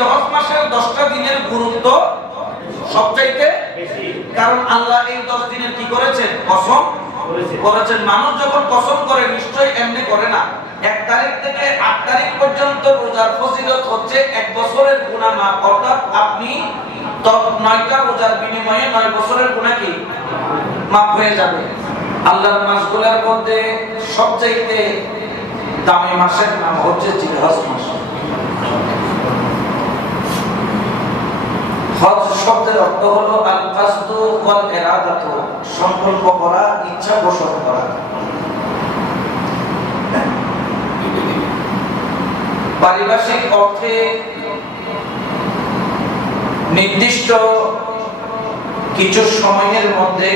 জিলহজ মাসের 10টা দিনের গুরুত্ব সবচাইতে বেশি, কারণ আল্লাহ এই 10 দিনের কি করেছেন? কসম করেছেন। মানুষ যখন কসম করে নিশ্চয়ই এমনি করে না। 1 তারিখ থেকে 8 তারিখ পর্যন্ত রোজার ফজিলত হচ্ছে 1 বছরের গুনাহ মাফ, অর্থাৎ আপনি 9টা রোজার বিনিময়ে 9 বছরের গুনাহ কি মাফ হয়ে যাবে। আল্লাহর মাসগুলোর মধ্যে সবচাইতে দামি মাসের নাম হচ্ছে জিলহজ মাস। হজ শব্দের অর্থ হলো আল কাসদু ওয়াল ইরাদাতু, সংকল্প করা, ইচ্ছা পোষণ করা। পারিভাষিক অর্থে নির্দিষ্ট কিছু সময়ের মধ্যে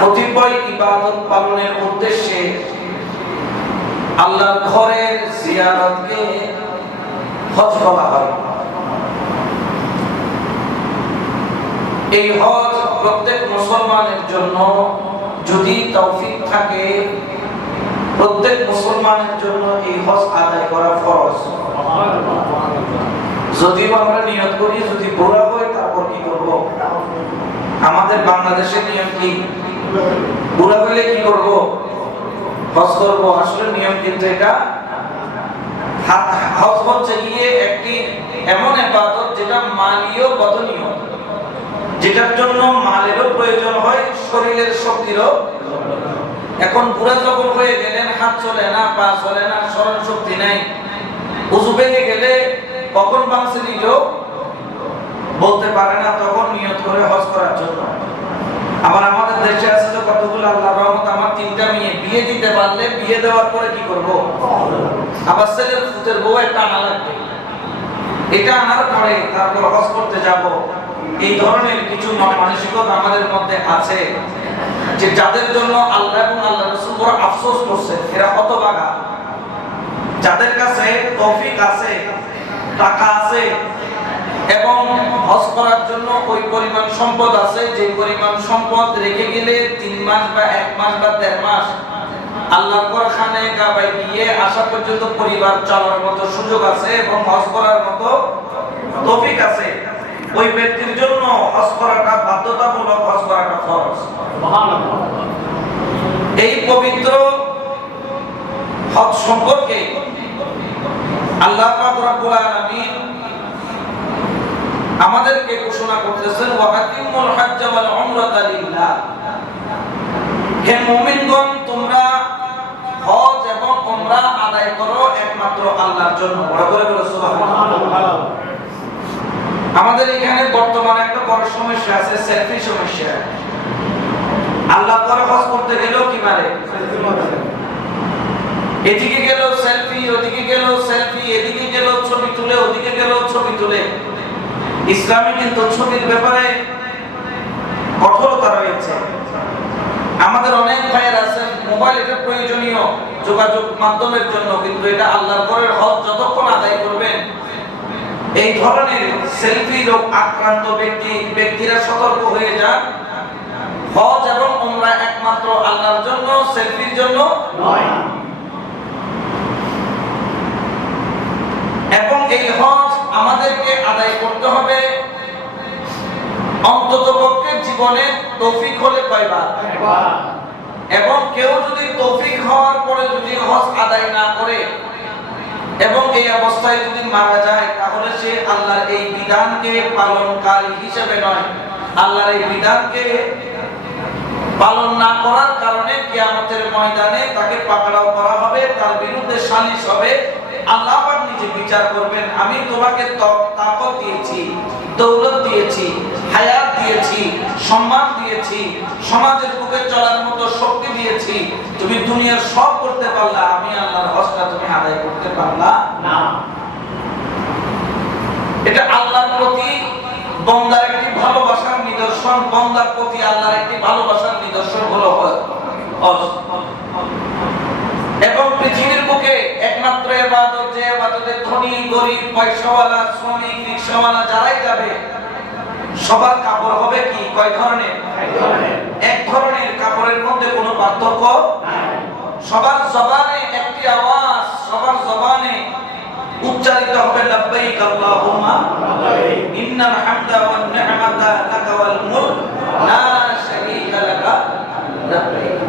কতিপয় ইবাদত পালনের উদ্দেশ্যে আল্লাহর ঘরের জিয়ারতকে হজ বলা হয়। এই হজ প্রত্যেক মুসলমানের জন্য যদি তৌফিক থাকে, প্রত্যেক মুসলমানের জন্য এই হজ আদায় করা ফরজ। যদি আমরা নিয়ত করি, যদি বুড়া হয় তারপর কি করব? আমাদের বাংলাদেশের নিয়ম কি? বুড়া হইলে কি করব? হজ করব। আসলে নিয়ম কিন্তু এটা হজ হচ্ছে গিয়ে একটি এমন ইবাদত যেটা মালীয় বদনীয়, যেটার জন্য মালেরও প্রয়োজন হয়, শরীরের শক্তিরও। এখন বুড়া যখন হয়ে গেলেন, হাত চলে না, পা চলে না, স্মরণ শক্তি নাই, ওযু ভেঙে গেলে কখন ভাঙছে নিজেও বলতে পারে না, তখন নিয়ত করে হজ করার জন্য। আবার আমাদের দেশে আছে তো কতগুলো, আল্লাহর রহমত, আমার 3টা মেয়ে, বিয়ে দিতে পারলে বিয়ে দেওয়ার পরে কি করব? আবার ছেলের ফুতের বউ একটা আনা লাগবে, এটা আনার পরে তারপর হজ করতে যাব। এই ধরনের কিছু মানসিকতা আমাদের মধ্যে আছে, যে যাদের জন্য আল্লাহ এবং আল্লাহ রাসূল বড় আফসোস করছে, এরা হতভাগা। যাদের কাছে তৌফিক আছে, টাকা আছে এবং হজ করার জন্য ওই পরিমাণ সম্পদ আছে, যে পরিমাণ সম্পদ রেখে গেলে 3 মাস বা 1 মাস বা 1.5 মাস আল্লাহর ঘরখানে কাবায় গিয়ে আসা পর্যন্ত পরিবার চলার মতো সুযোগ আছে এবং হজ করার মতো তৌফিক আছে, ওই ব্যক্তির জন্য হজ করাটা বাধ্যতামূলক, হজ করাটা ফরজ। সুবহানাল্লাহ। এই পবিত্র হজ সম্পর্কে আল্লাহ পাক রব্বুল আলামিন আমাদেরকে ঘোষণা করতেছেন, ওয়া আতিমুল হজ্জ ওয়াল উমরাতা লিল্লাহ। হে মুমিনগণ, তোমরা হজ এবং উমরা আদায় করো একমাত্র আল্লাহর জন্য। বড় করে বলো সুবহানাল্লাহ। আমাদের এখানে বর্তমানে একটা বড় সমস্যা আছে, সেলফি সমস্যা। আল্লাহ করে হজ করতে গেলেও কি মারে? এদিকে গেল সেলফি, ওদিকে গেল সেলফি, এদিকে গেল ছবি তুলে, ওদিকে গেল ছবি তুলে। ইসলামে কিন্তু ছবির ব্যাপারে কঠোরতা রয়েছে। আমাদের অনেক ভাইয়ের আছেন, মোবাইল এটা প্রয়োজনীয় যোগাযোগ মাধ্যমের জন্য, কিন্তু এটা আল্লাহর ঘরের হজ যতক্ষণ আদায় করবেন, এই ধরনের সেলফি রোগ আক্রান্ত ব্যক্তিরা সতর্ক হয়ে যান। হজ এবং উমরা একমাত্র আল্লাহর জন্য, সেলফির জন্য নয়। এবং এই হজ আমাদেরকে আদায় করতে হবে অন্ততপক্ষে জীবনে তৌফিক হলে কয়বার? এবং কেউ যদি তৌফিক হওয়ার পরে যদি হজ আদায় না করে এবং এই অবস্থায় যদি মারা যায়, তাহলে সে আল্লাহর এই বিধানকে পালনকারী হিসেবে নয়, আল্লাহর এই বিধানকে পালন না করার কারণে কিয়ামতের ময়দানে তাকে পাকড়াও করা হবে, তার বিরুদ্ধে সালিশ হবে। আল্লাহ পাক নিজে বিচার করবেন, আমি তোমাকে তাকত দিয়েছি, দৌলত দিয়েছি, হায়াত দিয়েছি, সম্মান দিয়েছি, সমাজের বুকে চলার মতো শক্তি দিয়েছি, তুমি দুনিয়ার সব করতে পারলা, আমি আল্লাহর হজটা তুমি আদায় করতে পারলা না। এটা আল্লাহর প্রতি বান্দার একটি ভালোবাসার নিদর্শন, বান্দার প্রতি আল্লাহর একটি ভালোবাসার নিদর্শন হলো হজ। এবং পৃথিবীর বুকে একমাত্র ইবাদত, যে ইবাদতে ধনী গরিব পয়সাওয়ালা শ্রমিক রিকশাওয়ালা যারাই যাবে সবার কাপড় হবে কি? কয় ধরনের? এক ধরনের। কাপড়ের মধ্যে কোনো পার্থক্য নাই। সবার জবানে একটি আওয়াজ, সবার জবানে উচ্চারিত হবে লাব্বাইক আল্লাহুম্মা লাব্বাইক ইন্নাল হামদা ওয়ান নি'মাতা লাকা ওয়াল মুলক লা শারীকা লাকা লাব্বাইক।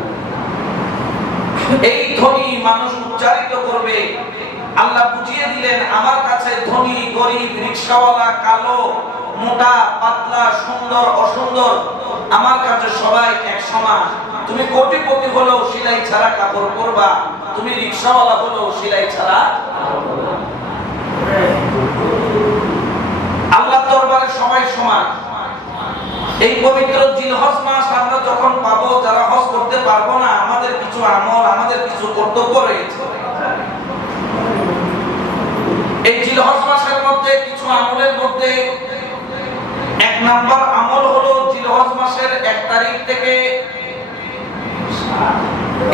এই ধ্বনি মানুষ উচ্চারিত করবে। আল্লাহ বুঝিয়ে দিলেন আমার কাছে ধনী গরিব রিকশাওয়ালা কালো মোটা পাতলা সুন্দর অসুন্দর আমার কাছে সবাই এক সমান। তুমি কোটিপতি হলেও সেলাই ছাড়া কাপড় পরবা, তুমি রিকশাওয়ালা হলেও সেলাই ছাড়া। আল্লাহর দরবারে সবাই সমান। এই পবিত্র জিলহজ মাস আমরা যখন পাবো, যারা হজ করতে পারবো না, আমাদের কিছু আমল, আমাদের কিছু কর্তব্য রয়েছে। এই জিলহজ মাসের মধ্যে কিছু আমলের মধ্যে এক নাম্বার আমল হলো জিলহজ মাসের 1 তারিখ থেকে,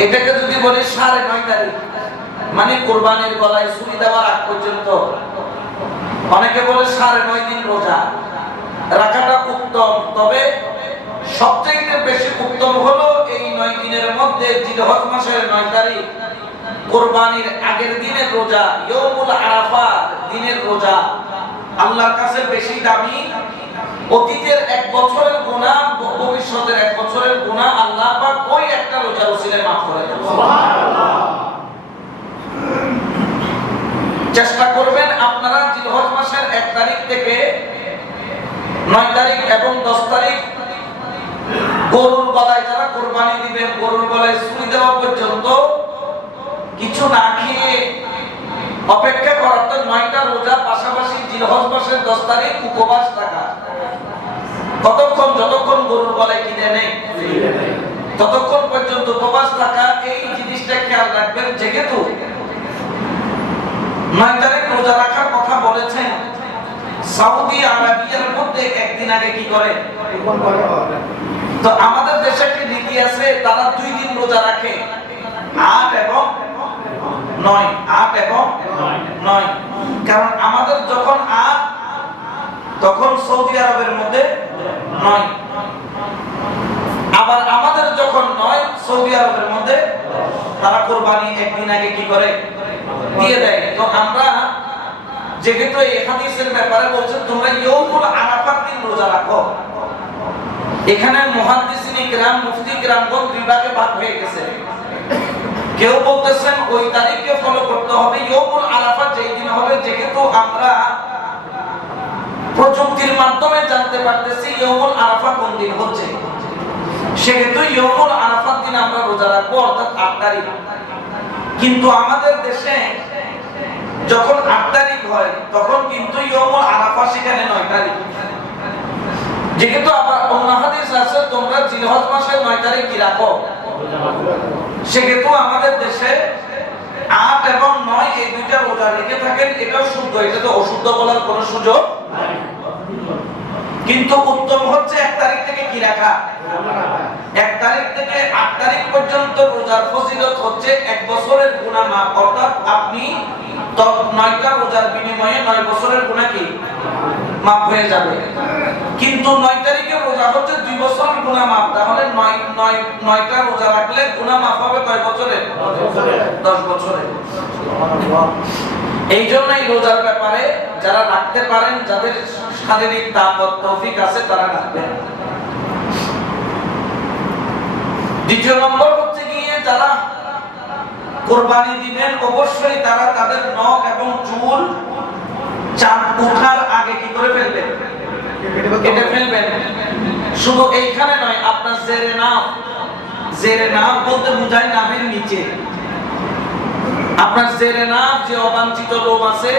এটাকে যদি বলি 9.5 তারিখ, মানে কুরবানির গলায় ছুরি দেওয়ার আগ পর্যন্ত, অনেকে বলে 9.5 দিন রোজা রাখাটা উত্তম। তবে সবচেয়ে বেশি উত্তম হলো এই 9 দিনের মধ্যে জিলহজ মাসের 9 তারিখ কুরবানির আগের দিনের রোজা, ইয়াউমুল আরাফা দিনের রোজা আল্লাহর কাছে বেশি দামি। অতীতের 1 বছরের গুনাহ, ভবিষ্যতের 1 বছরের গুনাহ আল্লাহ পাক ওই একটা রোজার উসিলায় মাফ করে দেন। সুবহানাল্লাহ। চেষ্টা করবেন আপনারা জিলহজ মাসের 1 তারিখ থেকে 9 তারিখ এবং 10 তারিখ গরুর গলায় যারা কুরবানি দিবেন, গরুর গলায় ছুরি দেওয়া পর্যন্ত কিছু না খেয়ে অপেক্ষা করার। তো 9টা রোজা, পাশাপাশি জিলহজ মাসের 10 তারিখ উপবাস থাকা। কতক্ষণ? যতক্ষণ গরুর গলায় কি দেয় নেই ততক্ষণ পর্যন্ত উপবাস থাকা। এই জিনিসটা খেয়াল রাখবেন। যেহেতু 9 তারিখ রোজা রাখার কথা বলেছেন, সৌদি আরবিয়ার মধ্যে একদিন আগে কি করে? তো আমাদের দেশে একটি রীতি আছে, তারা 2 দিন রোজা রাখে, 8 এবং 9। 8 এবং 9। কারণ আমাদের যখন 8 তখন সৌদি আরবের মধ্যে 9, আবার আমাদের যখন 9 সৌদি আরবের মধ্যে। তারা কুরবানি একদিন আগে কি করে? দিয়ে দেয়। তো আমরা যেহেতু এই হাদিসের ব্যাপারে বলছে তোমরা ইয়াউমুল আরাফার দিন রোজা রাখো, এখানে মুহাদ্দিসিন ইকরাম, মুফতি ইকরামগণ বিভাগে ভাগ হয়ে গেছে। কেউ বলতেছেন ওই তারিখকে ফলো করতে হবে, ইয়াউমুল আরাফা যেই দিন হবে। যেহেতু আমরা প্রযুক্তির মাধ্যমে জানতে পারতেছি ইয়াউমুল আরাফা কোন দিন হচ্ছে, সেহেতু ইয়াউমুল আরাফার দিন আমরা রোজা রাখবো, অর্থাৎ 8 তারিখ। কিন্তু আমাদের দেশে যখন 8 তারিখ হয় তখন কিন্তু ইয়াউমুল আরাফা সেখানে 9 তারিখ। যেহেতু আবার অন্য হাদিস আছে তোমরা জিলহজ মাসের 9 তারিখ কি রাখো, সেহেতু আমাদের দেশে 8 এবং 9 এই দুইটা রোজা রেখে থাকেন। এটাও শুদ্ধ, এটা তো অশুদ্ধ বলার কোনো সুযোগ নাই। কিন্তু উত্তম হচ্ছে 1 তারিখ থেকে কি রাখা? 1 তারিখ থেকে 8 তারিখ পর্যন্ত রোজার ফজিলত হচ্ছে 1 বছরের গুনাহ মাফ। অর্থাৎ আপনি 9টা রোজার বিনিময়ে 9 বছরের গুনাহ কি মাফ হয়ে যাবে। কিন্তু 9 তারিখে রোজা হচ্ছে 2 বছরের গুনাহ মাফ। তাহলে 9টা রোজা রাখলে গুনাহ মাফ হবে কয় বছরে? 10 বছরে। এই জন্যই রোজার ব্যাপারে যারা রাখতে পারেন, যাদের শারীরিক তাকত তৌফিক আছে, তারা রাখবেন। দ্বিতীয় নম্বর হচ্ছে গিয়ে যারা কুরবানি দিবেন অবশ্যই তারা তাদের নখ এবং চুল চাঁদ ওঠার আগে কি করে ফেলবেন? কেটে ফেলবেন। শুধু এইখানে নয়, আপনার জেরে নাফ বলতে বোঝায় নাভের নিচে। আপনার জেরে নাফ যে অবাঞ্ছিত লোম আছে,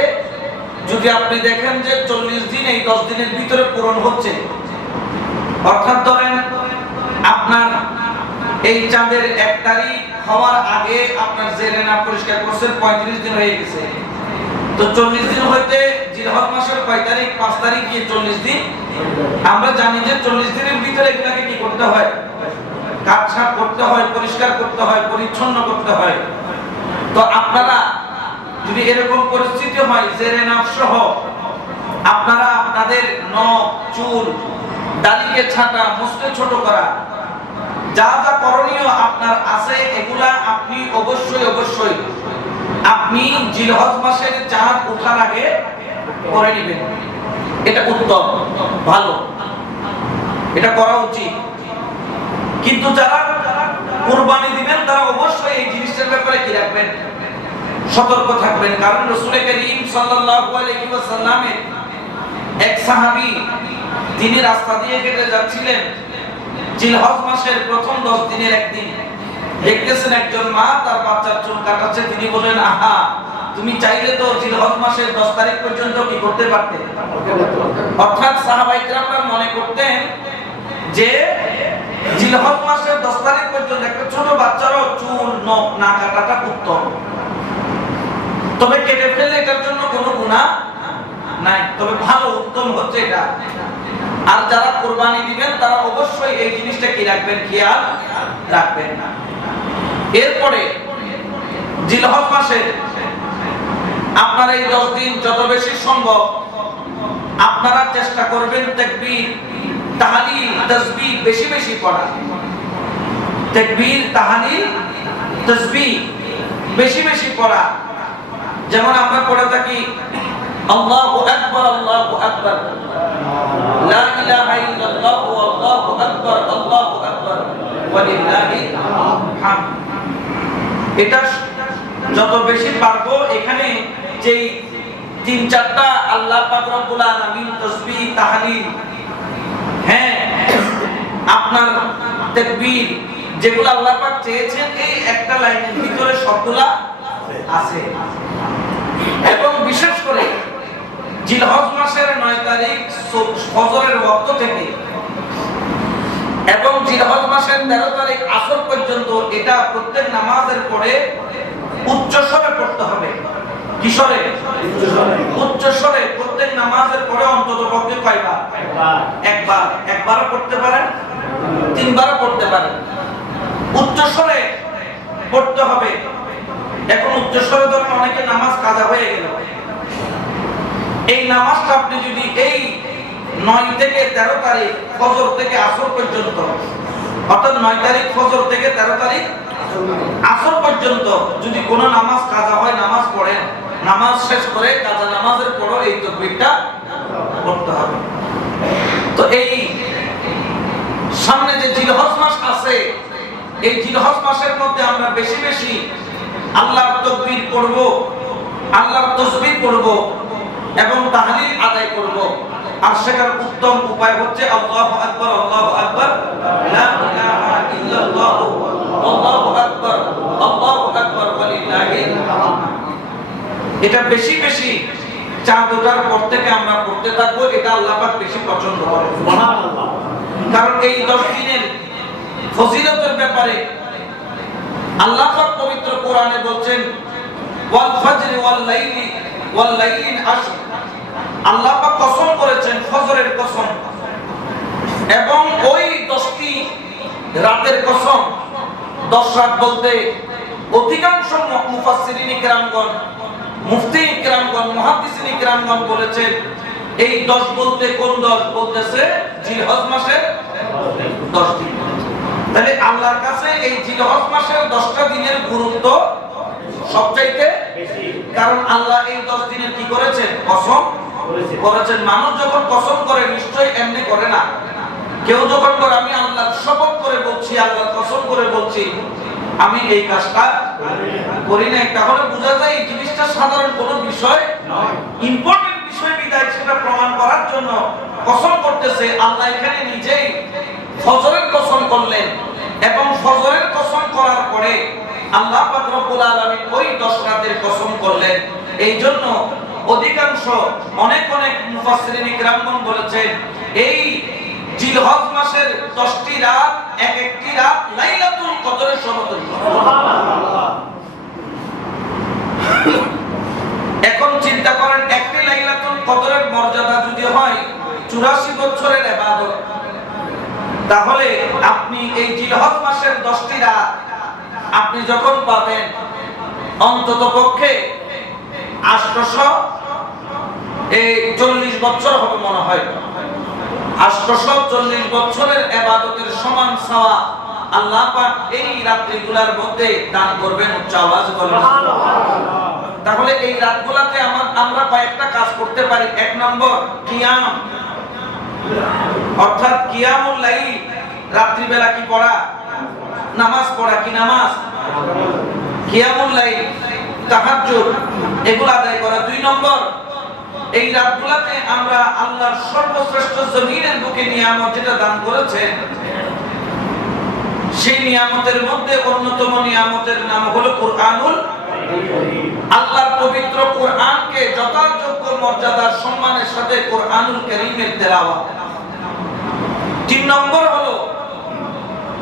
যদি আপনি দেখেন যে 40 দিন এই 10 দিনের ভিতরে পূরণ হচ্ছে, অর্থাৎ ধরেন আপনার এই চাঁদের 1 তারিখ হওয়ার আগে আপনার জেরে নাফ পরিষ্কার করছেন, 35 দিন হয়ে গেছে। তো 40 দিন হইতে জিলহজ মাসের 5 তারিখ 5 তারিখ গিয়ে 40 দিন। আমরা জানি যে 40 দিনের ভিতরে এগুলাকে কি করতে হয়? কাটছাট করতে হয়, পরিষ্কার করতে হয়, পরিচ্ছন্ন করতে হয়। তো আপনারা যদি এরকম পরিস্থিতি হয় জেরে নাফ সহ আপনারা আপনাদের নখ, চুল, দাড়িকে ছাঁটা, মুছতে ছোট করা, যা যা করণীয় আপনার আছে, এগুলা আপনি অবশ্যই আপনি জিলহজ মাসের চাঁদ ওঠার আগে করে নেবেন, এটা উত্তম, ভালো, এটা করা উচিত। কিন্তু যারা কুরবানি দিবেন তারা অবশ্যই এই জিনিসটার ব্যাপারে কি রাখবেন, সতর্ক থাকবেন। কারণ রাসূল করিম সাল্লাল্লাহু আলাইহি ওয়াসাল্লামের এক সাহাবী তিনি রাস্তা দিয়ে হেঁটে যাচ্ছিলেন জিলহজ মাসের প্রথম 10 দিনের একদিন, দেখতেছেন একজন মা তার বাচ্চার চুল কাটাচ্ছে। তিনি বলেন, আহা, তুমি চাইলে তো জিলহজ মাসের 10 তারিখ পর্যন্ত কি করতে পারতে। অর্থাৎ সাহাবায়ে কেরামরা মনে করতেন যে জিলহজ মাসের 10 তারিখ পর্যন্ত একটা ছোট বাচ্চারও চুল নখ না কাটাটা উত্তম, তবে কেটে ফেললে এটার জন্য কোনো গুনাহ নাই, তবে ভালো উত্তম হচ্ছে এটা। আর যারা কুরবানি দিবেন তারা অবশ্যই এই জিনিসটা কি রাখবেন, খেয়াল রাখবেন। এরপরে জিলহজ মাসে আপনারা এই 10 দিন যত বেশি সম্ভব আপনারা চেষ্টা করবেন তাকবীর, তাহলিল, তাসবিহ বেশি বেশি পড়া। তাকবীর, তাহলিল, তাসবিহ বেশি বেশি পড়া। যেমন আমরা পড়ে থাকি আল্লাহু আকবার, আল্লাহু আকবার, লা ইলাহা ইল্লাল্লাহ, আল্লাহু আকবার, আল্লাহু আকবার, ওয়া লিল্লাহিল হামদ। এটা যত বেশি পারবো এখানে যেই 3-4টা আল্লাহ পাক রব্বুল আলামিন তাসবিহ, তাহলিল, হ্যাঁ, আপনার তাকবীর যেগুলো আল্লাহ পাক চেয়েছেন এই একটা লাইনের ভিতরে সবগুলা আছে। এবং বিশেষ করে জিলহজ মাসের 9 তারিখ ফজরের ওয়াক্ত থেকে এবং জিলহজ মাসের 13 তারিখ আসর পর্যন্ত এটা প্রত্যেক নামাজের পরে উচ্চ স্বরে পড়তে হবে। কিশোরে উচ্চ স্বরে প্রত্যেক নামাজের পরে অন্তত পক্ষে কয়বার, একবার, একবারও পড়তে পারেন, 3বারও পড়তে পারেন। উচ্চ স্বরে পড়তে হবে। এখন উচ্চ স্বরে ধরেন অনেকে নামাজ কাজা হয়ে গেল, এই নামাজটা আপনি যদি এই 9 থেকে 13 তারিখ ফজর থেকে আসর পর্যন্ত, অর্থাৎ 9 তারিখ ফজর থেকে 13 তারিখ আসর পর্যন্ত যদি কোনো নামাজ কাজা হয় নামাজ পড়েন, নামাজ শেষ করে কাজা নামাজের পরও এই তাকবীরটা পড়তে হবে। তো এই সামনে যে জিলহজ মাস আছে, এই জিলহজ মাসের মধ্যে আমরা বেশি বেশি আল্লাহর তাকবীর পড়ব, আল্লাহর তাসবিহ পড়ব এবং তাহলিল আদায় করব। আর সেটার উত্তম উপায় হচ্ছে আল্লাহু আকবার, আল্লাহু আকবার, লা ইলাহা ইল্লাল্লাহ, আল্লাহু আকবার, আল্লাহু আকবার, ওয়া লিল্লাহিল হামদ। এটা বেশি বেশি চাঁদ ওঠার পর থেকে আমরা পড়তে থাকবো, এটা আল্লাহ পাক বেশি পছন্দ করে। সুবহানাল্লাহ। কারণ এই 10 দিনের ফজিলতের ব্যাপারে আল্লাহ পাক পবিত্র কোরআনে বলছেন ওয়াল ফজরি ওয়াল লাইলিন আশর, আল্লাহ পাক কসম করেছেন ফজরের কসম এবং ওই 10টি রাতের কসম। 10 রাত বলতে অধিকাংশ মুফাসসিরিন কিরামগণ, মুফতি কিরামগণ, মুহাদ্দিসিন কিরামগণ বলেছেন এই 10 বলতে কোন 10 বলতেছে, জিলহজ মাসের 10 দিন। তাহলে আল্লাহর কাছে এই জিলহজ মাসের 10টা দিনের গুরুত্ব সবচাইতে বেশি। কারণ আল্লাহ এই 10 দিনের কি করেছেন, কসম করেছেন। মানুষ যখন কসম করে নিশ্চয়ই এমনি করে না। কেউ যখন করে আমি আল্লাহর শপথ করে বলছি, আল্লাহর কসম করে বলছি আমি এই কাজটা করি না, তাহলে বোঝা যায় এই জিনিসটা সাধারণ কোনো বিষয় নয়, ইম্পর্টেন্ট বিষয়। বিদায় সেটা প্রমাণ করার জন্য কসম করতেছে। আল্লাহ এখানে নিজেই ফজরের কসম করলেন এবং ফজরের কসম করার পরে আল্লাহ পাক রব্বুল আলামিন ওই 10 রাতের কসম করলেন। এই জন্য অধিকাংশ অনেক মুফাসসিরিন কিরামগণ বলেছেন এই জিলহজ মাসের 10টি রাত এক একটি রাত লাইলাতুল কদরের সমতুল্য। সুবহানাল্লাহ। এখন চিন্তা করেন একটি লাইলাতুল কদরের মর্যাদা যদি হয় 84 বছরের ইবাদত, তাহলে আপনি এই জিলহজ মাসের 10টি রাত আপনি যখন পাবেন অন্তত পক্ষে 840 বছর হবে মনে হয়। 840 বছরের ইবাদতের সমান সওয়াব আল্লাহ পাক এই রাত্রিগুলোর মধ্যে দান করবেন। উচ্চ আওয়াজ বলুন সুবহানাল্লাহ। তাহলে এই রাতগুলোতে আমরা কয়েকটা কাজ করতে পারি। এক নম্বর কিয়াম, অর্থাৎ কিয়ামুল লাইল, রাত্রি বেলা কি পড়া? নামাজ পড়া। কি নামাজ? কিয়ামুল লাইল, তাহাজ্জুদ, এগুলো আদায় করা। দুই নম্বর, এই রাতগুলোতে আমরা আল্লাহর সর্বশ্রেষ্ঠ জমিনের বুকে নিয়ামত যেটা দান করেছেন, সেই নিয়ামতের মধ্যে অন্যতম নিয়ামতের নাম হলো কুরআনুল কারীম। আল্লাহর পবিত্র কুরআনকে যথাযোগ্য মর্যাদা সম্মানের সাথে কুরআনুল কারীমের তেলাওয়াত। তিন নম্বর হলো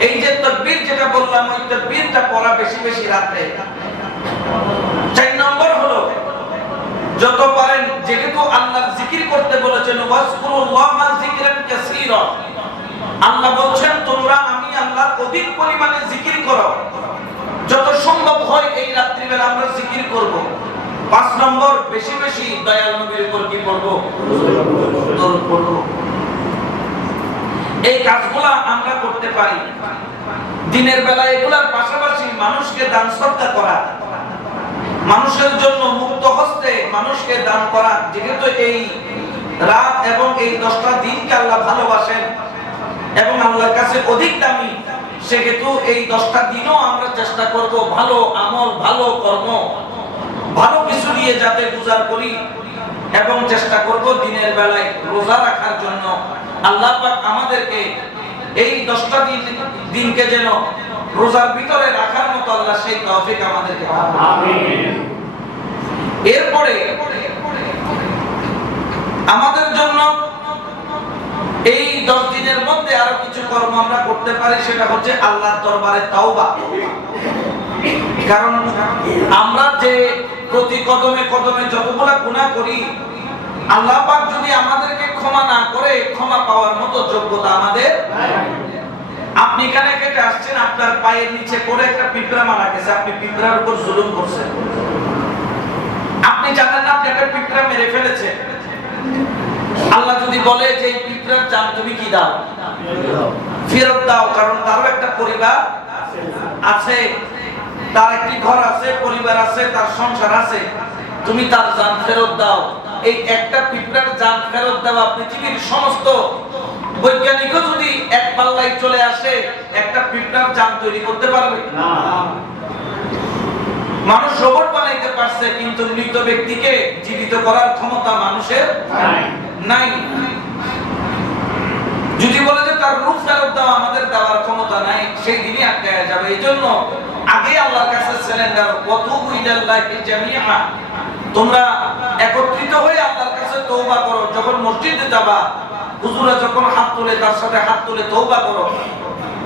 এই যে তাকবীর যেটা বললাম, ওই তাকবীরটা পড়া বেশি বেশি রাতে। চার নম্বর হলো যত পারেন, যেহেতু আল্লাহর জিকির করতে বলেছেন, ওয়াজকুরুল্লাহা যিকরান কাসীরা, আল্লাহ বলছেন তোমরা আমি আল্লাহর অধিক পরিমাণে জিকির করো। যত সম্ভব হয় এই রাত্রিবেলা আমরা জিকির করব। পাঁচ নম্বর, বেশি বেশি দয়াল নবীর উপর কি পড়ব? দরুদ পড়ব। এই কাজগুলো আমরা করতে পারি দিনের বেলা। এগুলোর পাশাপাশি মানুষকে দান সদকা করা, মানুষের জন্য মুক্ত হস্তে মানুষকে দান করা। যেহেতু এই রাত এবং এই 10টা দিনকে আল্লাহ ভালোবাসেন এবং আল্লাহর কাছে অধিক দামি, সেহেতু এই 10টা দিনও আমরা চেষ্টা করব ভালো আমল, ভালো কর্ম, ভালো কিছু দিয়ে যাতে গুজার করি এবং চেষ্টা করব দিনের বেলায় রোজা রাখার জন্য। আল্লাহ পাক আমাদেরকে এই 10টা দিনকে যেন রোজার ভিতরে রাখার মতো আল্লাহ সেই তৌফিক আমাদেরকে দান করুন। আমিন। এরপরে আমাদের জন্য এই 10 দিনের মধ্যে আরো কিছু কর্ম আমরা করতে পারি, সেটা হচ্ছে আল্লাহর দরবারে তাওবা। কারণ আমরা যে প্রতি কদমে কদমে যতগুলা গুনাহ করি, আল্লাহ পাক যদি আমাদেরকে ক্ষমা না করে, ক্ষমা পাওয়ার মতো যোগ্যতা আমাদের নাই। আপনি এখানে কেটে আসছেন, আপনার পায়ের নিচে পড়ে একটা পিঁপড়া মারা গেছে, আপনি পিঁপড়ার উপর জুলুম করছেন। আপনি জানেন না আপনি একটা পিঁপড়া মেরে ফেলেছেন। আল্লাহ যদি বলে যে এই পিঁপড়ার জান তুমি কি দাও? ফেরত দাও, কারণ তারও একটা পরিবার আছে, তার একটি ঘর আছে, পরিবার আছে, তার সংসার আছে, তুমি তার জান ফেরত দাও। এই একটা পিঁপড়ার জান ফেরত দেওয়া পৃথিবীর সমস্ত বৈজ্ঞানিকও যদি এক পাল্লায় চলে আসে, একটা পিঁপড়ার জান তৈরি করতে পারবে না। মানুষ রোবট বানাইতে পারছে, কিন্তু মৃত ব্যক্তিকে জীবিত করার ক্ষমতা মানুষের নাই। যদি বলে যে তার রূহ ফেরত দাও, আমাদের দেওয়ার ক্ষমতা নাই, সেই দিনই আটকায়া যাবে। এই জন্য আগে আল্লাহর কাছে সিলিন্ডার, ওয়াতুবু ইলাল্লাহি জামিআ, তোমরা একত্রিত হয়ে আল্লাহর কাছে তওবা করো। যখন মসজিদে যাবা, হুজুরা যখন হাত তুলে, তার সাথে হাত তুলে তওবা করো।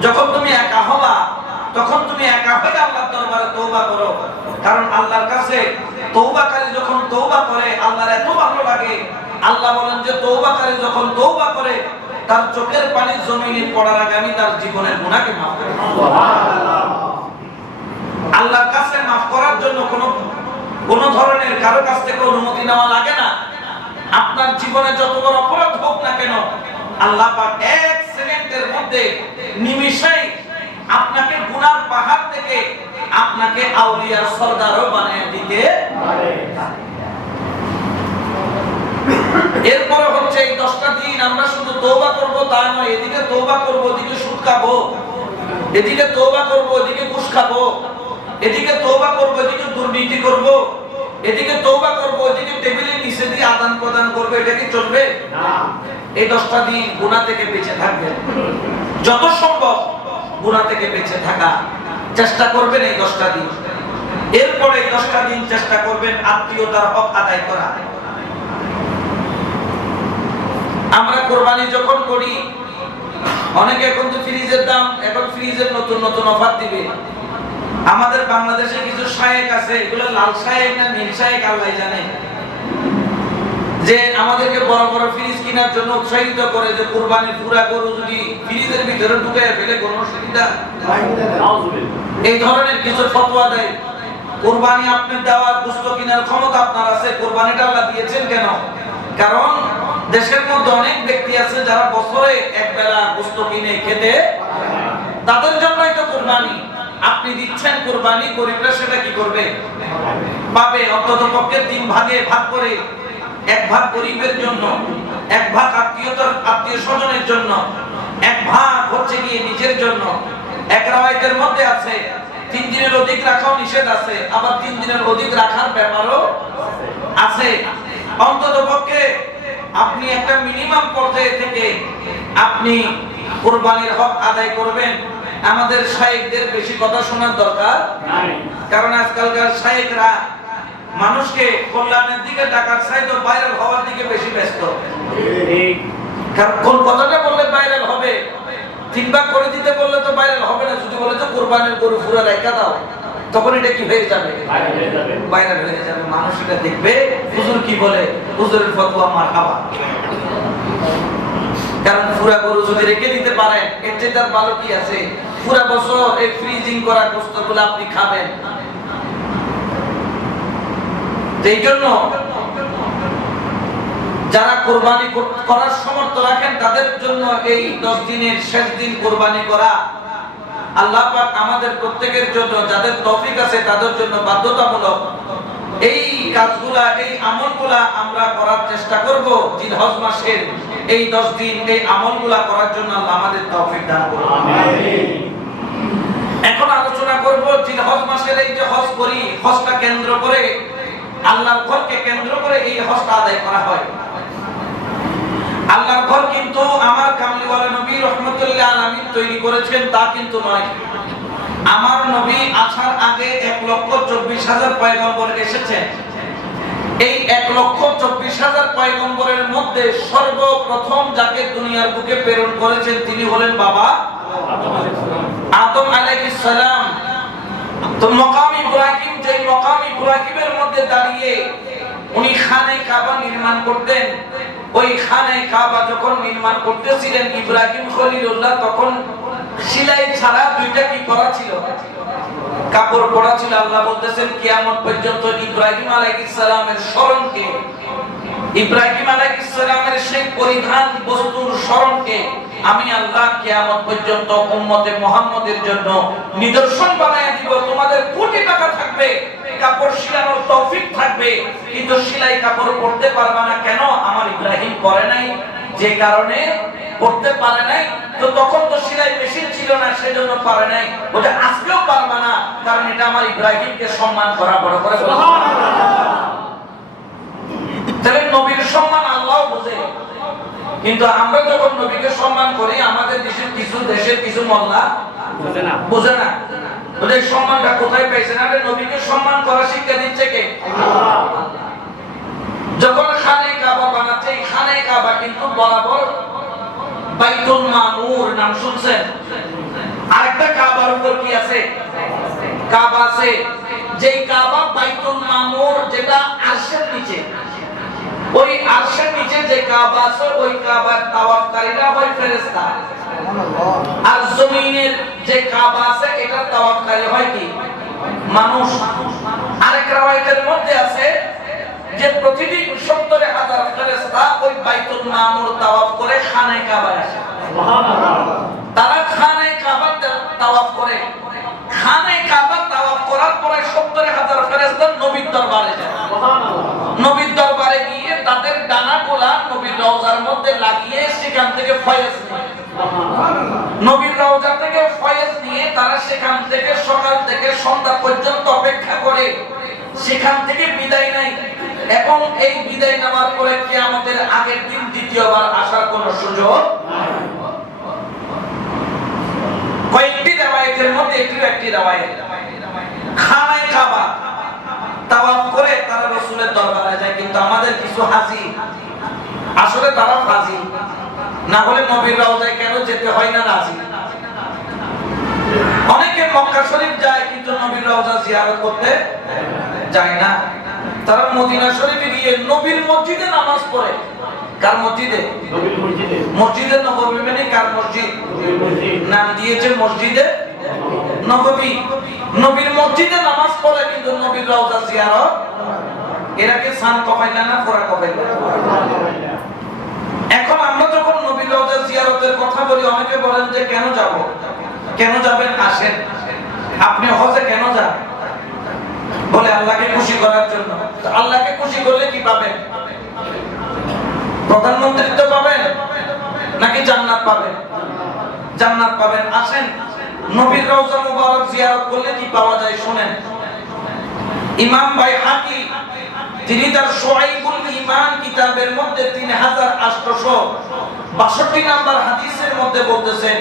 যখন তুমি একা হবা, তখন তুমি একা হয়ে আল্লাহর দরবারে তওবা করো। কারণ আল্লাহর কাছে তওবাকারী যখন তওবা করে, আল্লাহর এত ভালো লাগে। আল্লাহ বলেন যে তওবাকারী যখন তওবা করে, তার চোখের পানি জমিনে পড়ার আগে আমি তার জীবনের গুনাহকে মাফ করে দিই। সুবহানাল্লাহ। আল্লাহর কাছে মাফ করার জন্য কোনো ধরনের কারো কাছ থেকে অনুমতি নেওয়া লাগে না। আপনার জীবনে যত বড় অপরাধ হোক না কেন, আল্লাহ পাক এক সেকেন্ডের মধ্যে, নিমিষেই আপনাকে গুনার পাহাড় থেকে আপনাকে আউলিয়ার সরদারও বানিয়ে দিতে পারে। এরপরে হচ্ছে এই 10টা দিন আমরা শুধু তওবা করব তা নয়, এদিকে তওবা করব, এদিকে সুদ খাবো, এদিকে তওবা করব, এদিকে ঘুষ খাবো, এদিকে তওবা করব, এদিকে দুর্নীতি করব, এদিকে তওবা করব, এদিকে টেবিলের নিচে দিয়ে আদান প্রদান করব। এটা কি চলবে না? এই 10টা দিন গুনাহ থেকে বেঁচে থাকবেন, যত সম্ভব গুনাহ থেকে বেঁচে থাকা চেষ্টা করবেন এই 10টা দিন। এরপরে এই 10টা দিন চেষ্টা করবেন আত্মীয়তার হক আদায় করা। আমরা কুরবানি যখন করি, অনেকে এখন তো ফ্রিজের দাম, এখন ফ্রিজের নতুন নতুন অফার দিবে। আমাদের বাংলাদেশে কিছু শায়েক আছে, এগুলো লাল শায়েক না নীল শায়েক আল্লাহ জানে, যে আমাদেরকে বড় বড় ফ্রিজ কেনার জন্য উৎসাহিত করে যে কুরবানির পুরা গরু যদি ফ্রিজের ভিতরে ঢুকে ফেলে কোনো অসুবিধা, এই ধরনের কিছু ফতোয়া দেয়। কুরবানি আপনি দেওয়ার গোশত কেনার ক্ষমতা আপনার আছে, কুরবানিটা আল্লাহ দিয়েছেন কেন? কারণ দেশের মধ্যে অনেক ব্যক্তি আছে যারা বছরে এক বেলা গোশত কিনে খেতে তাদের জন্যই তো কুরবানি। আপনি দিচ্ছেন কুরবানি, গরিবরা সেটা কি করবে? পাবে। অন্ততপক্ষে 3 ভাগে ভাগ করে, 1 ভাগ গরিবের জন্য, 1 ভাগ আত্মীয় স্বজনের জন্য, 1 ভাগ হচ্ছে গিয়ে নিজের জন্য। এক রাওয়ায়াতের মধ্যে আছে 3 দিনের অধিক রাখাও নিষেধ আছে, আবার 3 দিনের অধিক রাখার ব্যাপারও আছে। অন্ততপক্ষে আপনি একটা মিনিমাম পর্যায়ে থেকে আপনি কুরবানির হক আদায় করবেন। আমাদের শায়েখদের বেশি কথা শোনার দরকার নাই, কারণ আজকালকার শায়েখরা মানুষকে কল্যাণের দিকে ডাকার চাইতে ভাইরাল হওয়ার দিকে বেশি ব্যস্ত। ঠিক, কারণ কোন কথাটা বললে ভাইরাল হবে, 3 ভাগ করে দিতে বললে তো ভাইরাল হবে না। যদি বলে তো কুরবানির গরু পুরো রাইখা দাও, তখন এটা কি হয়ে যাবে? ভাইরাল হয়ে যাবে। মানুষ এটা দেখবে, হুজুর কি বলে, হুজুরের ফতোয়া মারহাবা। কারণ পুরা গরু যদি রেখে দিতে পারেন, এর চেয়ে তার ভালো কি আছে? পুরা বছর এই ফ্রিজিং করা গোশতগুলো আপনি খাবেন। এই জন্য যারা কুরবানি করার সামর্থ্য রাখেন তাদের জন্য এই 10 দিনের শেষ দিন কুরবানি করা আল্লাহ পাক আমাদের প্রত্যেকের জন্য, যাদের তৌফিক আছে তাদের জন্য বাধ্যতামূলক। এই কাজগুলা, এই আমলগুলা আমরা করার চেষ্টা করব। জিলহজ মাসের এই 10 দিন এই আমলগুলা করার জন্য আল্লাহ আমাদের তৌফিক দান করুন। আমিন। এখন আলোচনা করব জিলহজ মাসের এই যে হজ করি, হজটা কেন্দ্র করে, আল্লাহর ঘরকে কেন্দ্র করে এই হজটা আদায় করা হয়। আল্লাহর ঘর কিন্তু আমার কামলিওয়ালা নবী রাহমাতুল্লাহ আলামিন তৈরি করেছেন তা কিন্তু নয়। আমার নবী আসার আগে 1,24,000 পয়গম্বর এসেছেন। এই 1,24,000 পয়গম্বরের মধ্যে সর্বপ্রথম যাকে দুনিয়ার বুকে প্রেরণ করেছেন তিনি হলেন বাবা আদম আলাইহিস সালাম। তো মাকাম ইব্রাহিম, যে মাকাম ইব্রাহিমের মধ্যে দাঁড়িয়ে উনি খানে কাবা নির্মাণ করতেন, ওই খানে কাবা যখন নির্মাণ করতেছিলেন ইব্রাহিম খলিলুল্লাহ, তখন সেলাই ছাড়া 2টা কি করা ছিল? কাপড় পরা ছিল। আল্লাহ বলতেছেন কিয়ামত পর্যন্ত ইব্রাহিম আলাইহিস সালামের স্মরণকে, ইব্রাহিম আলাইহিস সালামের সেই পরিধান বস্তুর স্মরণকে আমি আল্লাহ কিয়ামত পর্যন্ত উম্মতে মুহাম্মদের জন্য নিদর্শন বানায় দিব। তোমাদের কোটি টাকা থাকবে, কাপড় সেলানোর তৌফিক থাকবে, কিন্তু সেলাই কাপড় পরতে পারবে না। কেন? আমার ইব্রাহিম করে নাই, যে কারণে পড়তে পারে নাই। তো তখন তো সেলাই মেশিন ছিল না, সেজন্য পারে নাই। বলে আজকেও পারবে না, কারণ এটা আমার ইব্রাহিমকে সম্মান করা। বড় করে সুবহানাল্লাহ। তাহলে নবীর সম্মান আল্লাহ বোঝে, কিন্তু আমরা যখন নবীকে সম্মান করি আমাদের দেশের কিছু মোল্লা বোঝে না। বলে সম্মানটা কোথায় পাইছেন? আরে নবীকে সম্মান করা শিক্ষা দিচ্ছে কে? আল্লাহ। যখন খানে কাবা বানাচ্ছে, এই খানে কাবা কিন্তু বরাবর বাইতুল মামুর নাম শুনছেন? আরেকটা কাবার উপর কি আছে? কাবা আছে। যেই কাবা বাইতুল মামুর, যেটা আরশের নিচে, ওই আরশের নিচে যে কাবা আছে, ওই কাবার তাওয়াফকারীরা হয় ফেরেশতা। আর জমিনের যে কাবা আছে, এটা তাওয়াফকারী হয় কি? মানুষ। আরেক রাওয়ায়াতের মধ্যে আছে যে প্রতিদিন 70,000 ফেরেশতা ওই বাইতুল মামুর তাওয়াফ করে খানে কাবায় আসে। সুবহানাল্লাহ। তারা খানে কাবা তাওয়াফ করে। খানে কাবা তাওয়াফ করার পরে 70,000 ফেরেশতা নবীর দরবারে যায়। সুবহানাল্লাহ। নবীর দরবারে গিয়ে তাদের ডানাগুলা নবীর রওজার মধ্যে লাগিয়ে সেখান থেকে ফয়েজ নেয়। সুবহানাল্লাহ। নবীর রওজা থেকে ফয়েজ নিয়ে তারা সেখান থেকে সকাল থেকে সন্ধ্যা পর্যন্ত অপেক্ষা করে, সেখান থেকে বিদায় নেয়। এবং এই বিদায় নেওয়ার পরে কিয়ামতের আগের দিন দ্বিতীয়বার আসার কোনো সুযোগ নাই। কয়েকটি riwayat-এর মধ্যে এটিও একটি riwayat। খানে কাবা তাওয়াফ করে তারা রাসূলের দরবারে যায়। কিন্তু আমাদের কিছু হাজী আসলে তারা হাজী না হলে নবীর রওজায় কেন যেতে হয় না? রাজি। অনেকে মক্কা শরীফ যায় কিন্তু নবীর রওজা জিয়ারত করতে যায় না। তারা মদিনা শরীফে গিয়ে নবীর মসজিদে নামাজ পড়ে। কার মসজিদে? নবীর মসজিদে। মসজিদে নববী মানে কার মসজিদ? নবীর মসজিদ। নাম দিয়েছে মসজিদে নববী। নবীর মসজিদে নামাজ পড়ে কিন্তু নবীর রওজা জিয়ারত। এরাকে সান কমাইলা না ফোরা কমাইলা? এখন আমরা যখন নবীর রওজা জিয়ারতের কথা বলি, অনেকে বলেন যে কেন যাব, কেন যাবেন? আসেন। আপনি হজে কেন যান? বলে আল্লাহকে খুশি করার জন্য। আল্লাহকে খুশি করলে কি পাবেন? প্রধানমন্ত্রিত্ব পাবেন নাকি জান্নাত পাবেন? জান্নাত পাবেন। আসেন, নবীর রওজা মুবারক জিয়ারত করলে কি পাওয়া যায় শুনেন। ইমাম বাইহাকি তিনি তার শুআইবুল ঈমান কিতাবের মধ্যে 3862 নাম্বার হাদিসের মধ্যে বলতেছেন,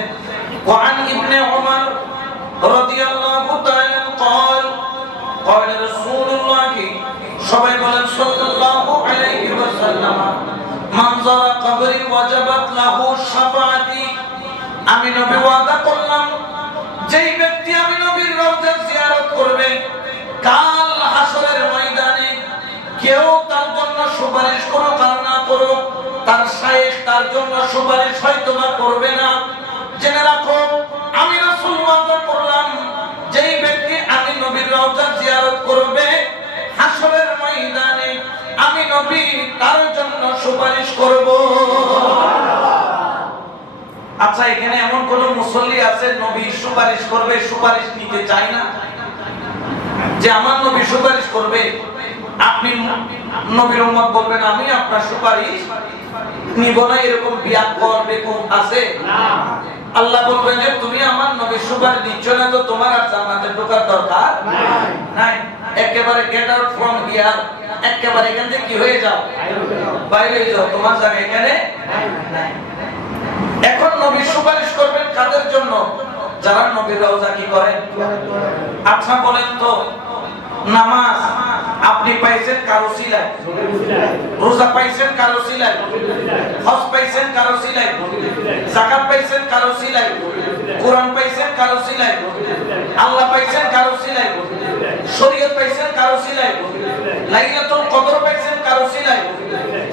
ওয়ান ইবনে ওমর রাদিয়াল্লাহু তাআলা قال قال رسول الله সবাই বলেন সাল্লাল্লাহু আলাইহি ওয়াসাল্লাম মান যারা কবরি ওয়াজাবাত লাহু শাফাআতি। আমি নবী ওয়াদা করলাম যেই ব্যক্তি আমি নবীর রওজা জিয়ারত করবে কাল হাসরের ময়দানে কেউ তার জন্য সুপারিশ করুক আর না করুক, তার শায়েখ তার জন্য সুপারিশ হয়তোবা করবে না। জেনে রাখো আমি রাসূল ওয়াদা করলাম যেই ব্যক্তি আমি নবীর রওজা জিয়ারত করবে হাসরের ময়দানে আমি নবী তার জন্য সুপারিশ করব। আচ্ছা, এখানে এমন কোন মুসল্লি আছে নবী সুপারিশ করবে সুপারিশ নিতে চায় না? যে আমার নবী সুপারিশ করবে, আপনি নবীর উম্মত বলবেন আমি আপনার সুপারিশ নিব না, এরকম বিয়াদ করবে কোন আছে? না। আল্লাহ বলবেন যে তুমি আমার নবীর সুপারিশ নিচ্ছ না, তো তোমার আর জান্নাতে ঢোকার দরকার নাই। একেবারে গেট আউট ফ্রম হিয়ার, একেবারে এখান থেকে কি হয়ে যাও, বাইরে হয়ে যাও, তোমার জায়গা এখানে নাই। এখন নবী সুপারিশ করবেন কাদের জন্য? যারা নবীর রওজা কি করেন। আচ্ছা বলেন তো, নামাজ আপনি পাইছেন কারো সিলায়, রোজা পাইছেন কারো সিলায়, হজ পাইছেন কারো সিলায়, যাকাত পাইছেন কারো সিলায়, কোরআন পাইছেন কারো সিলায়, আল্লাহ পাইছেন কারো সিলায়, শরীয়ত পাইছেন কারো সিলায়, লাইলাতুল কদর পাইছেন কারো সিলায়,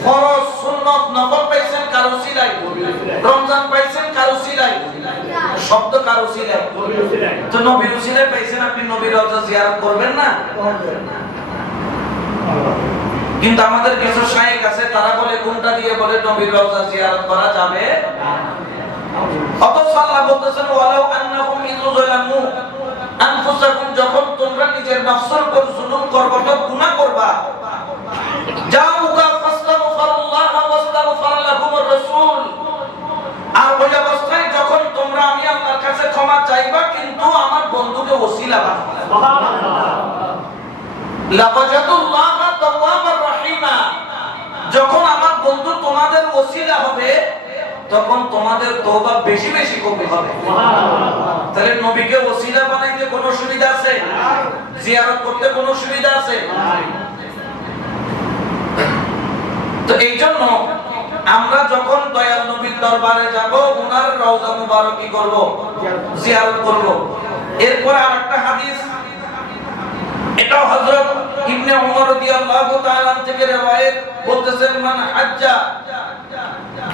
ফরজ সুন্নাত নফল পাইছেন কারো সিলায়, রমজান পাইছেন কারো সিলায়, শব্দ কারো সিলায়। তো নবীর সিলায় পাইছেন, আপনি নবীর রওজা জিয়ারত করবেন না? কিন্তু আমাদের কিছু শায়েখ আছে তারা বলে কোনটা দিয়ে বলে নবীর রওজা জিয়ারত করা যাবে। অথচ আল্লাহ বলতেছেন ওয়ালাউ আন্নাহুম ইযলামু আনফুসাকুম, যখন তোমরা নিজের নফসের উপর জুলুম করবে তো গুনাহ করবা, জাউকা ফাস্তাগফিরুল্লাহ ওয়াস্তাগফির লাহুমুর রাসূল, আর ওই অবস্থায় যখন তোমরা আমি আল্লাহর কাছে ক্ষমা চাইবা কিন্তু আমার বন্ধুকে ওসিলা বানাবা, সুবহানাল্লাহ, লাওয়াজাদুল্লাহ তাওয়াবার রহিমা, যখন আমার বন্ধু তোমাদের ওসিলা হবে তখন তোমাদের তওবা বেশি বেশি কবুল হবে, সুবহানাল্লাহ। তাহলে নবীকে ওসিলা বানাইতে কোনো সুবিধা আছে? জিয়ারত করতে কোনো সুবিধা আছে? তো এই জন্য আমরা যখন দয়াল নবীর দরবারে যাব ওনার রওজা মুবারক কি করব? জিয়ারত করব। এরপর আরেকটা হাদিস, এটাও হযরত ইবনে ওমর রাদিয়াল্লাহু তাআলা থেকে রওয়ায়াত, বলতেছেন মান হাজ্জা,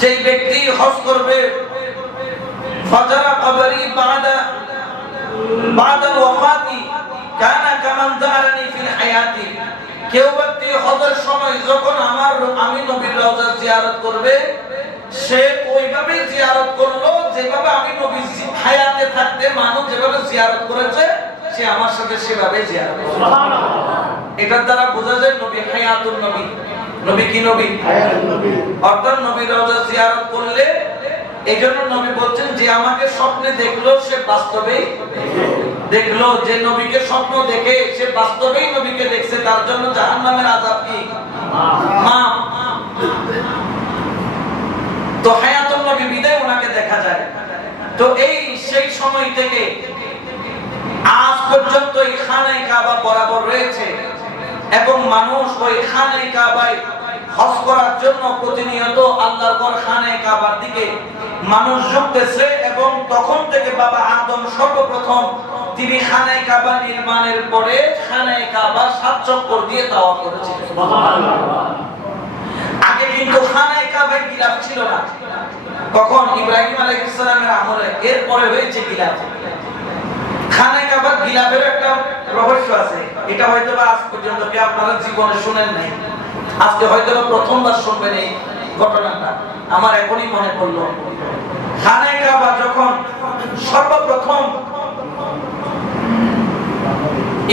যেই ব্যক্তি হজ করবে ফাজারা কবরি বাদা ওয়াফাতি কানা কামান যারানি ফিল হায়াতি, কেউ ব্যক্তি হজের সময় যখন আমি নবীর রওজা জিয়ারত করবে সে ওইভাবে জিয়ারত করলো যেভাবে আমি নবী হায়াতে থাকতে মানুষ যেভাবে জিয়ারত করেছে সে আমার সাথে সেভাবে জিয়ারত করবে, সুবহানাল্লাহ। এটার দ্বারা বোঝা যায় নবী হায়াতুন নবী, নবী কি নবী? হায়াতুন নবী। অর্থাৎ নবীর রওজা জিয়ারত করলে এইজন্য নবী বলছেন যে আমাকে স্বপ্নে দেখলো সে বাস্তবেই দেখলো, যে নবীকে স্বপ্ন দেখে সে বাস্তবেই নবীকে দেখছে তার জন্য জাহান্নামের আযাব কি মাফ। তো হায়াতুন নবী বিদায় ওনাকে দেখা যায়। তো এই সেই সময় থেকে আজ পর্যন্ত এই খানায়ে কাবা বরাবর রয়েছে এবং মানুষ ওই খানায়ে কাবায় হজ করার জন্য প্রতিনিয়ত আল্লাহর ঘর খানায়ে কাবার দিকে মানুষ ঝুঁকতেছে এবং তখন থেকে বাবা আদম সর্বপ্রথম তিনি খানায়ে কাবা নির্মাণের পরে খানায়ে কাবা 7 চক্কর দিয়ে তাওয়াফ করেছিলেন, সুবহানাল্লাহ। আগে কিন্তু খানায়ে কাবায় গিলাফ ছিল না, কখন? ইব্রাহিম আলাইহিস সালামের আমলে, এরপরে হয়েছে গিলাফ। খানায়ে কাবার গিলাফের একটা রহস্য আছে, এটা হয়তোবা আজ পর্যন্ত কি আপনারা জীবনে শুনেন নাই, আজকে হয়তো প্রথমবার শুনবেন এই ঘটনাটা। আমার এখনই মনে পড়লো খানে কাবা যখন সর্বপ্রথম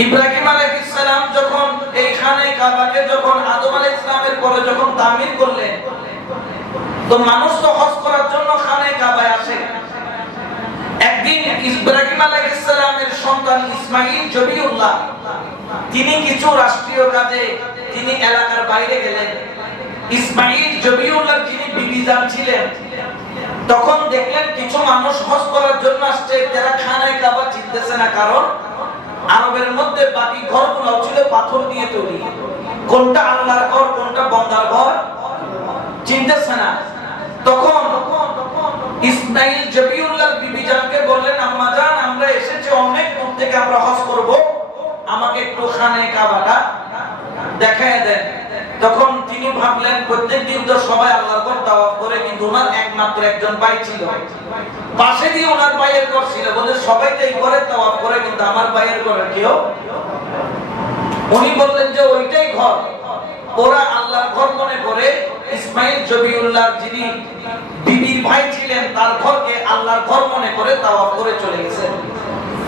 ইব্রাহিম আলাইহিস সালাম যখন এই খানে কাবাকে যখন আদম আলাইহিস সালামের পরে যখন তামির করলেন, তো মানুষ তো হজ করার জন্য খানে কাবায় আসে। একদিন ইব্রাহিম আলাইহিস সালামের সন্তান ইসমাঈল জবিউল্লাহ তিনি কিছু রাষ্ট্রীয় কাজে তিনি এলাকার বাইরে গেলেন। ইসমাঈল জবিউল্লাহ যিনি বিবিজান ছিলেন, তখন দেখলেন কিছু মানুষ হজ করার জন্য আসছে, যারা খানে কাবা চিনতেছে না, কারণ আরবের মধ্যে বাকি ঘরগুলো ছিল পাথর দিয়ে তৈরি, কোনটা আল্লাহর ঘর কোনটা বান্দার ঘর চিনতেছে না। তখন ইসমাঈল জবিউল্লাহর বিবিজানকে বললেন, আম্মা জান, আমরা এসেছি অনেক দূর থেকে, আমরা হজ করব, আমাকে একটু খানে কাবাটা দেখায় দেন। তখন তিনি ভাবলেন প্রত্যেকদিন তো সবাই আল্লাহর ঘর তাওয়াফ করে, কিন্তু ওনার একমাত্র একজন ভাই ছিল, পাশে দিয়ে ওনার ভাইয়ের ঘর ছিল, বলে সবাই তো এই ঘরে তাওয়াফ করে, কিন্তু আমার ভাইয়ের ঘরে কেউ। উনি বললেন যে ওইটাই ঘর। ওরা আল্লাহর ঘর মনে করে ইসমাঈল জবিউল্লাহ যিনি বিবির ভাই ছিলেন তার ঘরকে আল্লাহর ঘর মনে করে তাওয়াফ করে চলে গেছেন।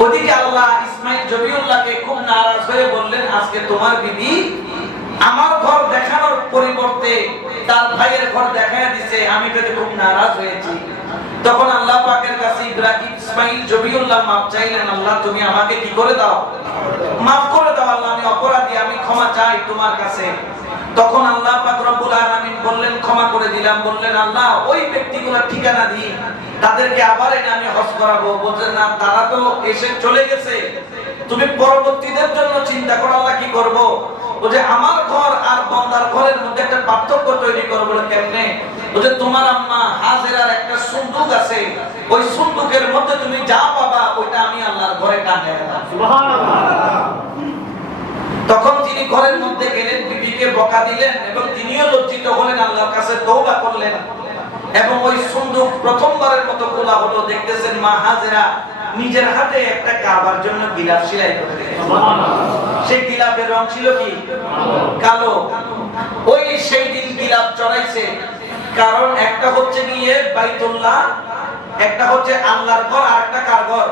ওদিকে আল্লাহ ইসমাঈল জবিউল্লাহকে খুব নারাজ হয়ে বললেন, আজকে তোমার বিবি আমার ঘর দেখানোর পরিবর্তে তার ভাইয়ের ঘর দেখায় দিয়েছে, আমি পেতে খুব নারাজ হয়েছি। তখন আল্লাহ পাকের কাছে ইব্রাহিম ইসমাঈল জবিউল্লাহ মাপ চাইলেন, আল্লাহ তুমি আমাকে কি করে দাও, মাফ করে দাও আল্লাহ, আমি অপরাধী, আমি ক্ষমা চাই তোমার কাছে। তখন আল্লাহ পাক রব্বুল আলামিন বললেন, ক্ষমা করে দিলাম। বললেন, আল্লাহ ওই ব্যক্তিগুলোর ঠিকানা দিই, তাদেরকে আবার এনে আমি হজ করাবো। বলছেন না, তারা তো এসে চলে গেছে, তুমি পরবর্তীদের জন্য চিন্তা করো, আল্লাহ কি করব? বলে আমার ঘর আর বান্দার ঘরের মধ্যে একটা পার্থক্য তৈরি করব। কেমনে? বলে তোমার আম্মা হাজেরার একটা সুন্দুক আছে, ওই সুন্দুকের মধ্যে তুমি যা পাবা ওইটা আমি আল্লাহর ঘরে টাঙিয়ে রাখলাম। সুবহানাল্লাহ। তখন তিনি ঘরের মধ্যে গেলেন, বিবিকে বকা দিলেন এবং তিনিও লজ্জিত হলেন, আল্লাহর কাছে তওবা করলেন এবং ওই সুন্দুক প্রথমবারের মতো খোলা হলো। দেখতেছেন মা হাজেরা নিজের হাতে একটা কাবার জন্য গিলাফ সেলাই করতে। সেই গিলাফের রং ছিল কি? কালো। ওই সেই দিন গিলাফ চড়াইছে, কারণ একটা হচ্ছে গিয়ে বাইতুল্লাহ, একটা হচ্ছে আল্লাহর ঘর, আর একটা কার ঘর?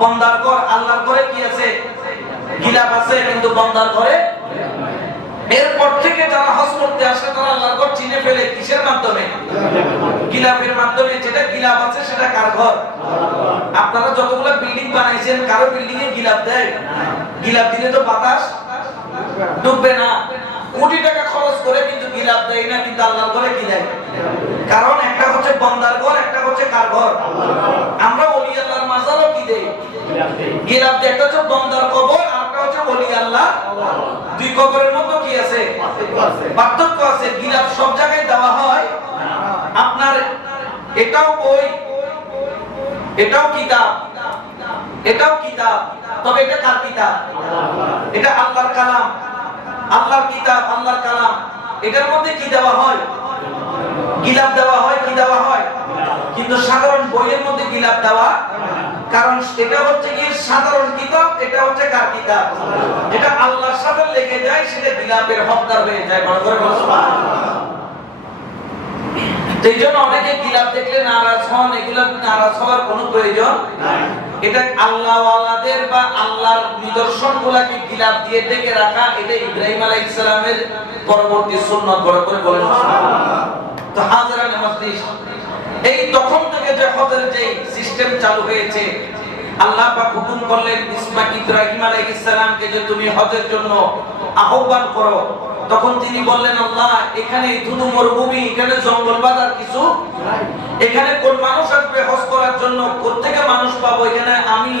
বান্দার ঘর। আল্লাহর ঘরে কি আছে? গিলাফ আছে, কিন্তু বান্দার ঘরে। এরপর থেকে যারা হজ করতে আসে তারা আল্লাহর ঘর চিনে ফেলে কিসের মাধ্যমে? গিলাফের মাধ্যমে। যেটা গিলাফ আছে সেটা কার ঘর? আপনারা যতগুলো বিল্ডিং বানাইছেন, কারো বিল্ডিং এ গিলাফ দেয়? গিলাফ দিলে তো বাতাস ডুববে না। কোটি টাকা খরচ করে কিন্তু গিলাফ দেয় না, কিন্তু আল্লাহর ঘরে কি দেয়? কারণ একটা হচ্ছে বান্দার ঘর, একটা হচ্ছে কার ঘর? আমরা ওলি আল্লাহর মাজারও কি দেই? গিলাফ দেয়। একটা হচ্ছে বান্দার কবর, আর একটা হচ্ছে ওলি আল্লাহ। দুই কবরের মধ্যে কি আছে? পার্থক্য আছে। গিলাফ সব জায়গায় দেওয়া হয়। আপনার এটাও বই, এটাও কিতাব, এটাও কিতাব, তবে এটা কার কিতাব? এটা আল্লাহর কালাম, আল্লাহর কিতাব, আল্লাহর কালাম। এটার মধ্যে কি দেওয়া হয়? গিলাফ দেওয়া হয়। কি দেওয়া হয়? কিন্তু সাধারণ বইয়ের মধ্যে গিলাফ দেওয়া, কারণ এটা হচ্ছে কি সাধারণ কিতাব, এটা হচ্ছে কার কিতাব? যেটা আল্লাহর সাথে লেগে যায় সেটা গিলাফের হকদার হয়ে যায়। বড় করে বলো সুবহানাল্লাহ। এই জন্য অনেকে গিলাফ দেখলে নারাজ হন, এগুলো নারাজ হওয়ার কোনো প্রয়োজন নাই। এটা আল্লাহ ওয়ালাদের বা আল্লাহর নিদর্শনগুলোকে গিলাফ দিয়ে ঢেকে রাখা, এটা ইব্রাহিম আলাইহিস সালামের পরবর্তী সুন্নাত। বড় করে বলেন সুবহানাল্লাহ। তো হাজরা মসজিদ এই তখন থেকে যে হজের যে সিস্টেম চালু হয়েছে, আল্লাহ পাক হুকুম করলেন ইব্রাহিম আলাইহিস সালামকে যে তুমি হজের জন্য আহ্বান করো। তখন তিনি বললেন, আল্লাহ এখানে শুধু মরুভূমি, এখানে জঙ্গল বাজার কিছু নাই, এখানে কোন মানুষ আসবে হজ করার জন্য? কোত্থেকে মানুষ পাবো? এখানে আমি,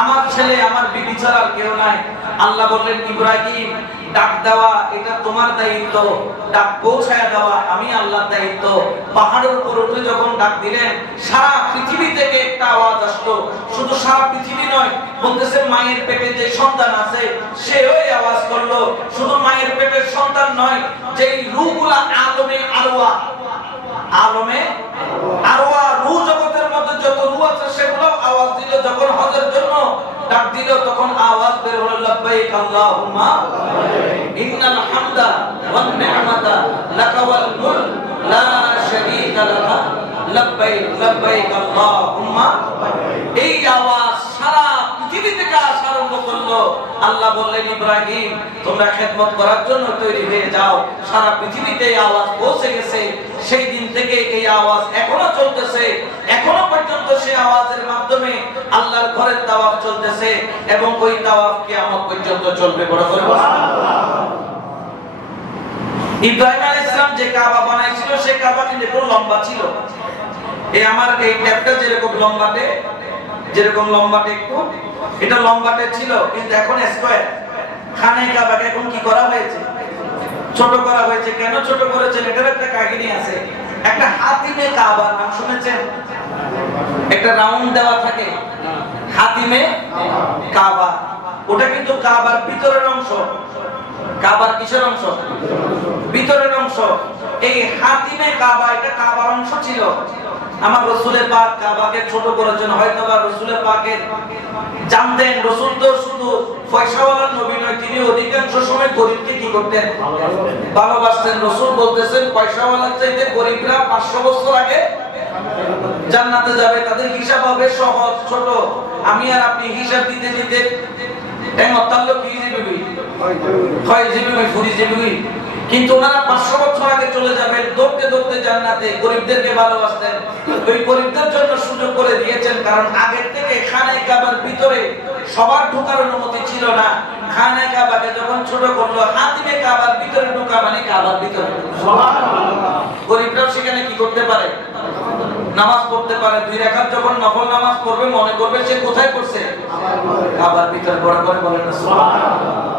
আমার ছেলে, আমার বিবি ছাড়া আর কেউ নাই। আল্লাহ বললেন, ইব্রাহিম ডাক দেওয়া এটা তোমার দায়িত্ব, ডাক পৌঁছায়া দেওয়া আমি আল্লাহর দায়িত্ব। পাহাড়ের উপর উঠে যখন ডাক দিলেন, সারা পৃথিবী থেকে একটা আওয়াজ আসলো। শুধু সারা পৃথিবী নয়, বলতেছে মায়ের পেটে যে সন্তান আছে সেও আওয়াজ করলো। শুধু মায়ের পেটের সন্তান নয়, যেই রূহগুলা আলমে আরওয়া, আলমে আরওয়া রূহ জগতের মধ্যে যত রূহ আছে সেগুলো আওয়াজ দিল। যখন হজের জন্য ডাক দিল তখন আওয়াজ বের হলো, লাব্বাইক আল্লাহুম্মা ইন্নাল হামদা ওয়ান নি'মাতা লাকা ওয়াল মুলক লা শারীকা লাকা লাব্বাইক লাব্বাইক আল্লাহুম্মা, এই আওয়াজ সারা পৃথিবী থেকে আসা আরম্ভ করলো। আল্লাহ বললেন, ইব্রাহিম তোমরা খেদমত করার জন্য তৈরি হয়ে যাও। সারা পৃথিবীতে এই আওয়াজ পৌঁছে গেছে। সেই দিন থেকে এই আওয়াজ এখনো চলতেছে। এখনো পর্যন্ত সেই আওয়াজের মাধ্যমে আল্লাহর ঘরের তাওয়াফ চলতেছে এবং ওই তাওয়াফ কিয়ামত পর্যন্ত চলবে। বড় করে ইব্রাহিম আলাইহিস সালাম যে কাবা বানাইছিল, সেই কাবা কিন্তু একটু লম্বা ছিল। এই আমার এই ট্যাপটা যেরকম লম্বাটে, যেরকম লম্বাটে একটু, এটা লম্বাটে ছিল, কিন্তু এখন স্কয়ার। খানে কাবাকে এখন কি করা হয়েছে? ছোট করা হয়েছে। কেন ছোট করেছেন? এটার একটা কাহিনী আছে। একটা হাতিমে কাবা নাম শুনেছেন? একটা রাউন্ড দেওয়া থাকে, হাতিমে কাবা। ওটা কিন্তু কাবার ভিতরের অংশ। কাবার কিসের অংশ? ভিতরের অংশ। এই হাতিমে কাবা, এটা কাবার অংশ ছিল। আমার রাসূলের পাক কাবাকে ছোট করেছেন। হয়তোবা রাসূলের পাকের জানতেন, রাসূল তো শুধু পয়সাওয়ালা নবী নয়, তিনি অধিকাংশ সময় গরিবকে কি করতেন? ভালোবাসতেন। রাসূল বলতেছেন, পয়সাওয়ালার চাইতে গরিবরা 500 বছর আগে জান্নাতে যাবে। তাদের হিসাব হবে সহজ, ছোট। আমি আর আপনি হিসাব দিতে দিতে কিন্তু ওনারা 500 বছর আগে চলে যাবেন, দৌড়তে দৌড়তে জান্নাতে। গরিবদেরকে ভালোবাসতেন, ওই গরিবদের জন্য সুযোগ করে দিয়েছেন। কারণ আগের থেকে খানে কাবার ভিতরে সবার ঢোকার অনুমতি ছিল না। খানে কাবাকে যখন ছোট করলো, হাতিমে কাবার ভিতরে ঢোকা মানে কাবার ভিতরে। গরিবরাও সেখানে কি করতে পারে? নামাজ পড়তে পারে। 2 রাকাত যখন নফল নামাজ পড়বে, মনে করবে সে কোথায় পড়ছে? কাবার ভিতরে। বড় করে বলেন না সুবহানাল্লাহ।